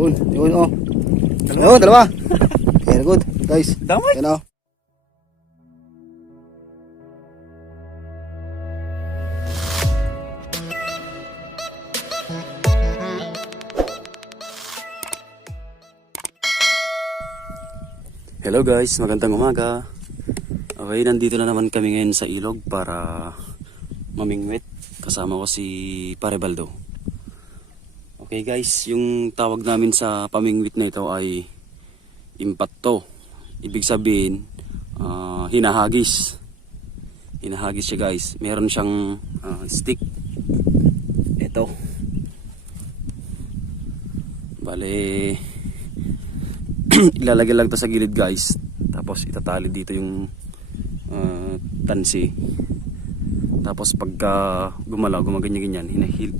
Yun oh. Ayun, dalawa. Very good, guys. Damay. Yan oh. Hello guys, magandang umaga. Okay, nandito na naman kami ngayon sa ilog para mamingwit. Kasama ko si Pare Baldo. Okay guys, yung tawag namin sa pamingwit na ito ay impatto. Ibig sabihin, hinahagis. Hinahagis siya guys. Meron siyang stick. Ito. Bale, ilalagay lang ito sa gilid guys, tapos itatali dito yung tansi, tapos pagka gumalaw, gumaganyan-ganyan,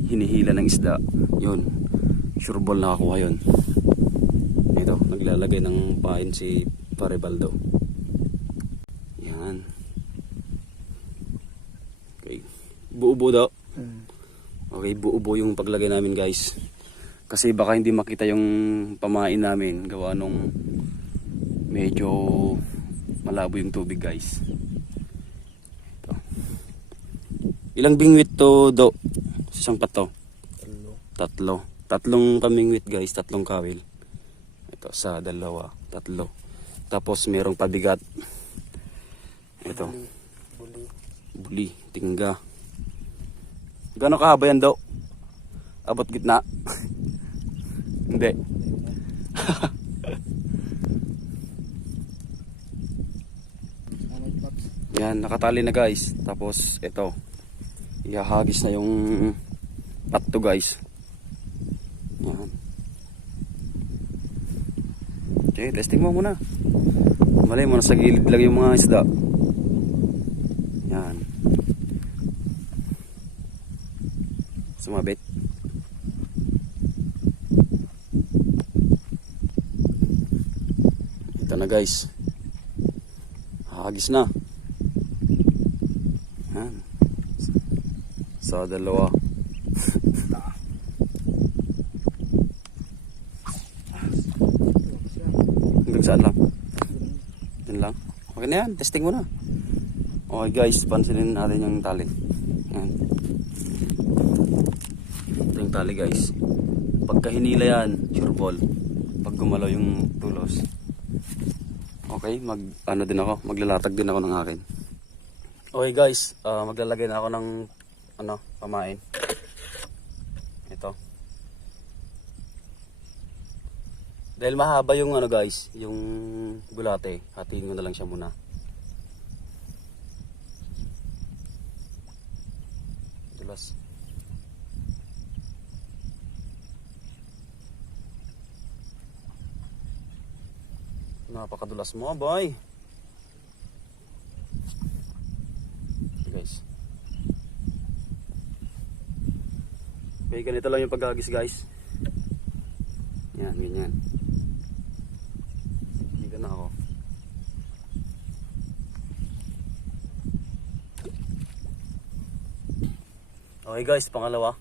hinihila ng isda, yun, sure ball nakakuha yun. Ito, naglalagay ng pain si Pare Baldo. Yan. Okay, buo-buo daw. Okay, buo-buo yung paglagay namin guys. Kasi baka hindi makita yung pamain namin gawa nung medyo malabo yung tubig guys. Ito. Ilang bingwit to do? Isang pato? Tatlo. Tatlong pamingwit guys, tatlong kawil. Ito sa dalawa, tatlo. Tapos merong pabigat. Ito. Buli, tingga. Gano'ng kahaba yan do? Abot gitna? Hindi. Yan, nakatali na guys. Tapos ito, ihahagis na yung patto guys. Yan. Okay, testing mo muna. Malay mo, nasa gilid lang yung mga isda. Yan. Sumabit. Ito na guys, hagis na. Yan. Sa dalawa. Hanggang saan lang? Yan lang. Okay na yan, testing mo na. Okay guys, pansinin natin yung tali. Yan. Ito yung tali guys. Pagka hinila yan, sure ball. Pag gumalaw yung tulos. Okay, maglalatag din ako ng akin. Okay guys, maglalagay na ako ng pamain. Ito. Dahil mahaba yung guys, yung bulate, hatiin ko na lang siya muna. Dulas. Napakadulas mo, boy. Guys. Okay, ganito lang yung paghagis, guys. Yan, ganyan. Dito na ako. Okay, guys, pangalawa.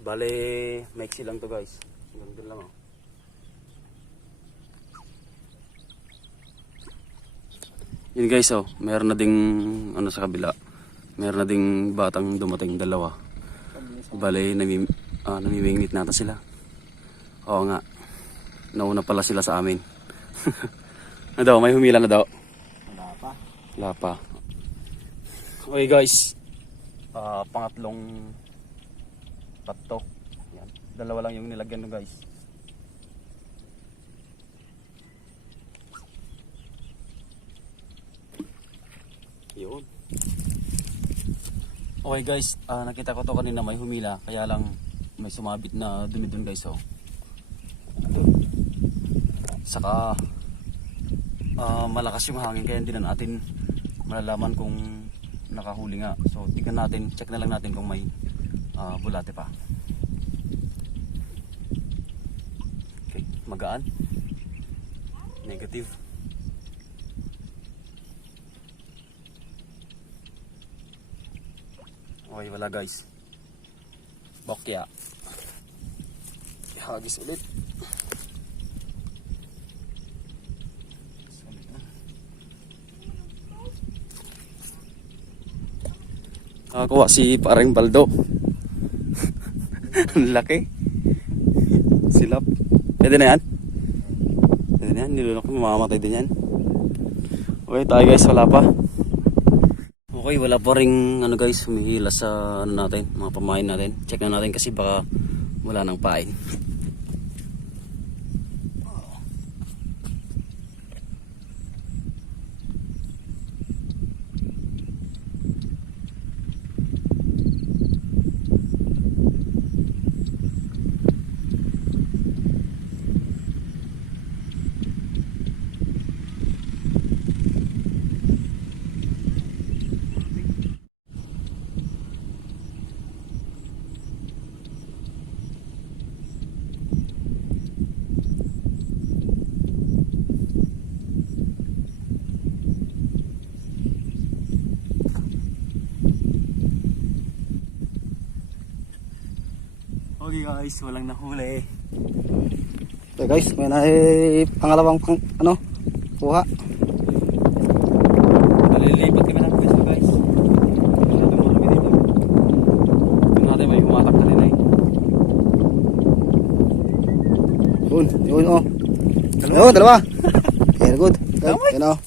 Bale, maiksi lang to, guys. Ganito lang, oh. Yun guys, oh, meron na ding sa kabila. Meron na ding batang dumating, dalawa. Bale, namimingwit natin sila. Oo nga. Nauna pala sila sa amin. Ano daw, may humila na daw? Wala pa. Wala pa. Okay guys. Pangatlong patto. Yan. Dalawa lang yung nilagyan no guys. Yun. Okay guys, nakita ko to kanina may humila, kaya lang may sumabit na dumi dun guys, oh. Saka malakas yung hangin, kaya hindi na natin malalaman kung nakahuli nga. So tingnan natin, check na lang natin kung may bulate pa. Okay, magaan. Negative. Okay, wala guys. Bokya. Hagis ulit. Nakakuha si parang Baldo. Ang laki. Silap. Pwede na yan? Pwede na yan. Nilunok ko mamamatay din yan. Okay tayo guys. Wala pa. Okay, wala pa rin ano guys, humihila sa ano natin, mga pamain natin. Check na natin kasi baka wala nang pain. Okay guys, walang nahuli. Okay guys, may na pangalawang kuha. Malilipat kami ng pwesto guys. Masyado marami dito. Tingnan natin, may humatak na rin eh. Yun oh. Dalawa. Very good. Yun oh.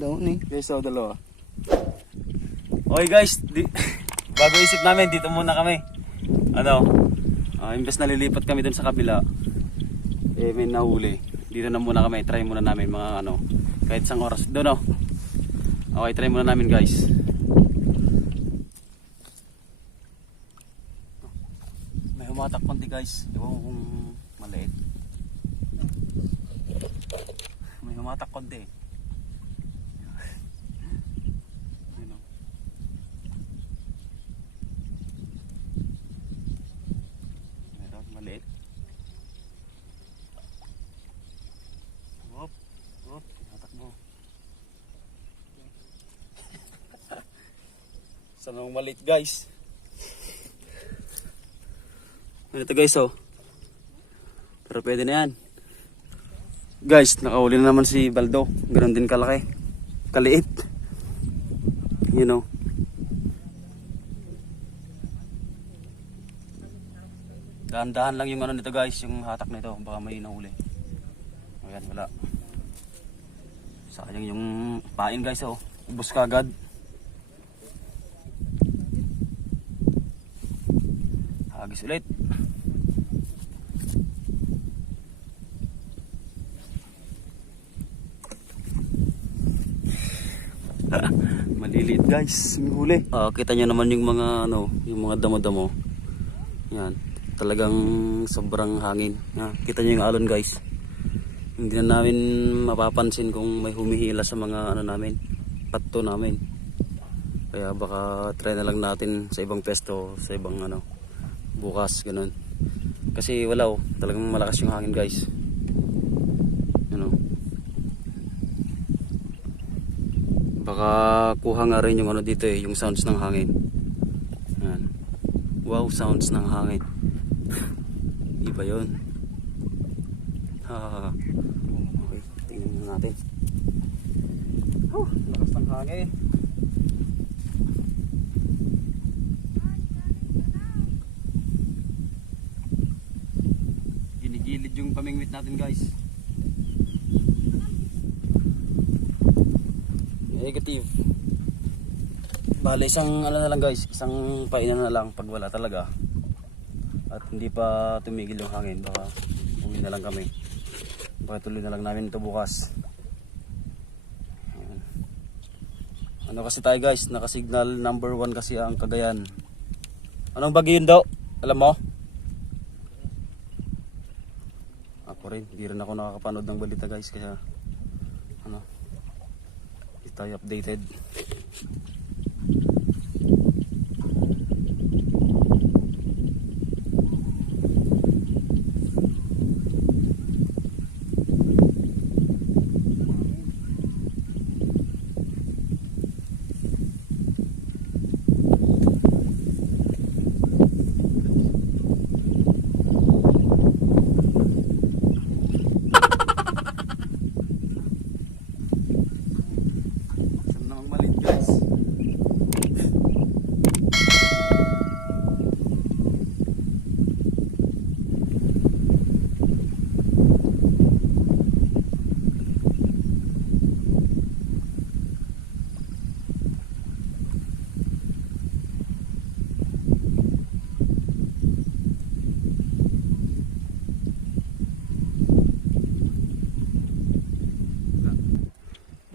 Doon eh. Guys, dalawa. Okay guys, bago isip namin, dito muna kami. Imbes na lilipat kami dun sa kabila, may nahuli. Dito na muna kami, try muna namin mga kahit isang oras. Doon okay, try muna namin guys. May humatak konti guys, ewan ko kung maliit. May humatak konti. Maliit. Tatakbo. Sana maliit guys. Ito guys pero pwede na yan. Guys, nakahuli na naman si Baldo. Ganon din kalaki. Kaliit. Dahan-dahan lang yung nito guys, yung hatak nito, baka may nahuli. Ayan, wala. Sayang yung pain guys ubos ka agad. Hagis ulit. Maliliit guys, may huli. Kita nyo naman yung mga yung mga damo-damo. Yan. Talagang sobrang hangin. Kita nyo yung alon guys. Hindi na namin mapapansin kung may humihila sa mga namin, patto namin. Kaya baka try na lang natin sa ibang pesto, sa ibang bukas ganun. Kasi wala talagang malakas yung hangin guys. Baka kuha nga rin yung dito yung sounds ng hangin. Yan. Wow, sounds ng hangin. Iba yun. Okay, tingnan natin. Lakas ng hangin. Ginigilid yung pamingwit natin guys. Negative. Bale, isang na lang guys, isang painan na lang pag wala talaga. At hindi pa tumigil yung hangin, baka uwi na lang kami. Baka tuloy na lang namin ito bukas. Ayan. Kasi tayo guys, nakasignal number 1 kasi ang Cagayan. Anong bagyo yun daw? Alam mo? Ako rin, hindi rin ako nakakapanood ng balita guys, kaya hindi tayo updated.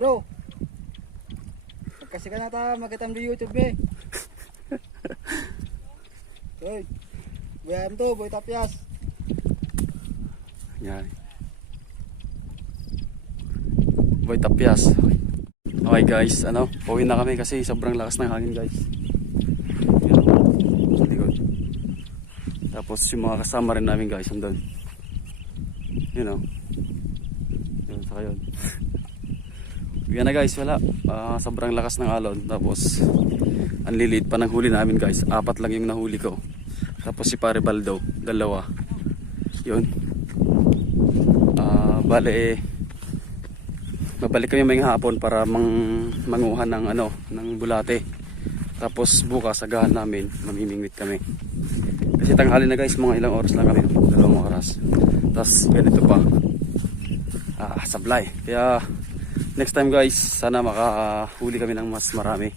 bro. Kasi ka na ta magkitam di YouTube eh. Hoy. Bayam to, boy tapyas. Yan. Boy tapyas. Okay guys, pauwi na kami kasi sobrang lakas ng hangin guys. Yan. Sa likod. Tapos yung mga kasama rin namin guys, andun. Yun o. Yun, saka yun. Uwi na guys, wala. Sobrang lakas ng alon. Tapos, ang lilit pa ng huli namin guys. 4 lang yung nahuli ko. Tapos si Pare Baldo, 2. Yun. Bale, babalik kami may hapon para manguha ng ng bulate. Tapos bukas agahan namin, mamimingwit kami. Kasi tanghali na guys, mga ilang oras lang kami, 2 oras. Tapos ganito pa. Sablay. Kaya next time guys, sana makahuli kami ng mas marami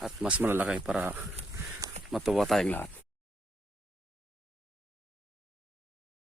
at mas malalaki para matuwa tayong lahat.